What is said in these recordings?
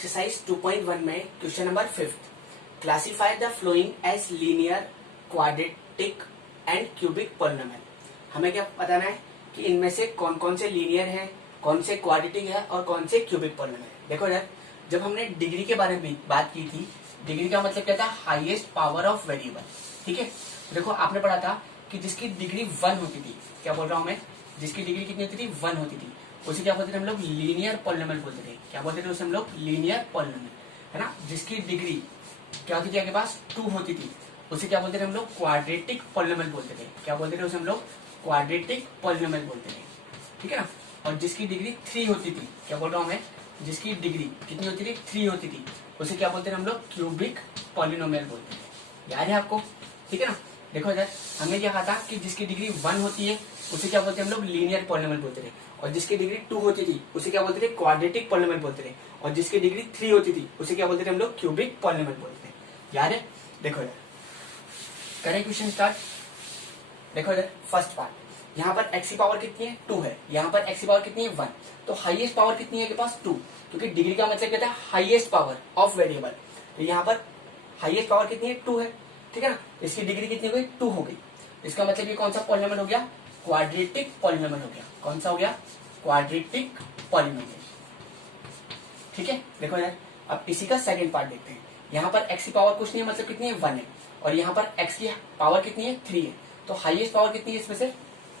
Exercise 2.1 में question number 5 classify the following as linear, quadratic and cubic polynomial. हमें क्या बताना है कि इनमें से कौन कौन से लीनियर है, कौन से क्वाड्रेटिक है और कौन से क्यूबिक पॉलिनोमियल। देखो यार, जब हमने डिग्री के बारे में बात की थी, डिग्री का मतलब क्या था? Highest power of variable. ठीक है, देखो आपने पढ़ा था कि जिसकी डिग्री 1 होती थी, क्या बोल रहा हूं मैं, जिसकी डिग्री कितनी होती थी? 1 होती थी, उसे क्या बोलते थे हम लोग? लीनियर पॉलिनोमियल बोलते थे। क्या बोलते थे उसे हम लोग? लीनियर पॉलिनोमियल, है ना। जिसकी डिग्री क्या होती थी आपके पास? 2 होती थी, उसे क्या बोलते थे हम लोग? क्वाड्रेटिक पॉलिनोमियल बोलते थे। क्या बोलते थे उसे हम लोग? क्वाड्रेटिक पॉलिनोमियल बोलते थे। ठीक है ना। और जिसकी डिग्री 3 होती थी, क्या बोल रहा हूं मैं, जिसकी डिग्री कितनी होती थी? 3 होती थी, उसे क्या बोलते थे हम लोग? क्यूबिक पॉलिनोमियल बोलते थे। याद है आपको? ठीक है ना। देखो इधर हमने क्या कहा था कि जिसकी डिग्री 1 होती है उसे क्या बोलते हैं हम लोग? लीनियर पॉलिनोमियल बोलते थे। और जिसकी डिग्री 2 होती थी उसे क्या बोलते थे? क्वाड्रेटिक पॉलिनोमियल बोलते थे। और जिसकी डिग्री 3 होती थी उसे क्या बोलते थे हम लोग? क्यूबिक पॉलिनोमियल बोलते थे। याद है? देखो इधर करें क्वेश्चन स्टार्ट। देखो इधर फर्स्ट पार्ट, यहाँ पर x की पावर कितनी है? 2 है। यहाँ पर x की पावर कितनी है? 1। तो हाईएस्ट पावर कितनी है के पास? 2, क्योंकि डिग्री का मतलब क्या था? Highest power of variable. तो यहाँ पर हाईएस्ट पावर कितनी है? 2 है। ठीक है ना। इसकी डिग्री कितनी हो गई? 2 हो गई। इसका मतलब ये कौन सा पॉलिनोमियल हो गया? क्वाड्रेटिक पॉलिनोमियल हो गया। कौन सा हो गया? Quadratic polynomial. ठीक है, देखो यार अब इसी का सेकंड पार्ट देखते हैं। यहाँ पर x की पावर कुछ नहीं है, मतलब कितनी है? 1 है। और यहाँ पर x की पावर कितनी है? 3 है। तो हाईएस्ट पावर कितनी है इसमें से?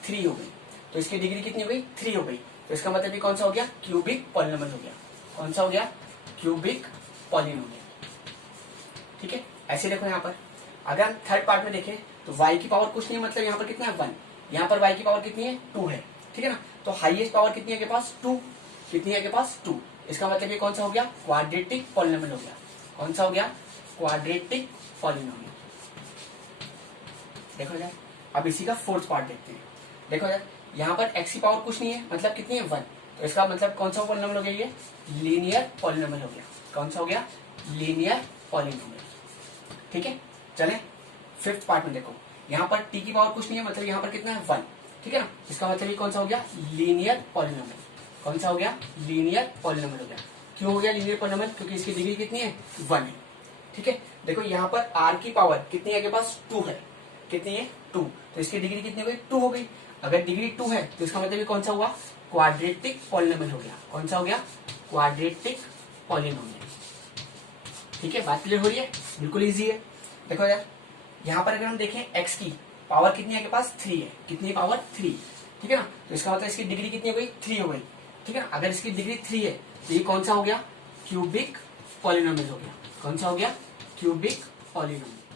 3 हो गई। तो इसकी डिग्री कितनी हो गई? 3 हो गई। तो इसका मतलब ये कौन सा हो गया? क्यूबिक पॉलिनोमियल हो गया। कौन सा हो गया? Cubic polynomial. ठीक है, ऐसे देखो यहाँ पर अगर हम थर्ड पार्ट में देखें तो y की पावर कुछ नहीं है, मतलब यहाँ पर कितना है? 1। यहाँ पर y की पावर कितनी है? 2 है। ठीक है ना। तो हाईएस्ट पावर कितनी है के पास? 2। कितनी है के पास? 2। इसका मतलब ये कौन सा हो गया? क्वाड्रेटिक पॉलिनोमियल हो गया। कौन सा हो गया? Quadratic polynomial. देखो यार अब इसी का फोर्थ पार्ट देखते हैं। देखो यार यहाँ पर x की पावर कुछ नहीं है, मतलब कितनी है? 1। तो इसका मतलब कौन सा पॉलिनोमियल हो गया? ये लीनियर पॉलिनोमियल हो गया। कौन सा हो गया? Linear polynomial. ठीक है, चले फिफ्थ पार्ट में देखो। यहाँ पर t की पावर कुछ नहीं है, मतलब यहाँ पर कितना है? 1। ठीक है ना। इसका मतलब ये कौन सा हो गया? Linear polynomial. कौन सा हो गया? लीनियर पॉलिनोमियल हो गया। क्यों हो गया लीनियर पॉलिनोमियल? क्योंकि इसकी डिग्री कितनी है? 1 है। ठीक है, देखो यहाँ पर r की पावर कितनी है के पास? 2 है। कितनी है? 2। तो इसकी डिग्री कितनी हो गई? 2 हो गई। अगर डिग्री 2 है तो इसका मतलब ये कौन सा हुआ? क्वाड्रेटिक पॉलिनोमियल हो गया। कौन सा हो गया? Quadratic polynomial. ठीक है, बात क्लियर हो रही है? बिल्कुल इजी है। देखो यार यहाँ पर अगर हम देखें x की पावर कितनी है के पास? 3 है। कितनी पावर? 3। ठीक है ना। तो इसका मतलब इसकी डिग्री कितनी हो गई? 3 हो गई। ठीक है ना। अगर इसकी डिग्री 3 है तो ये कौन सा हो गया? क्यूबिक पॉलिनोमियल हो गया। कौन सा हो गया? Cubic polynomial.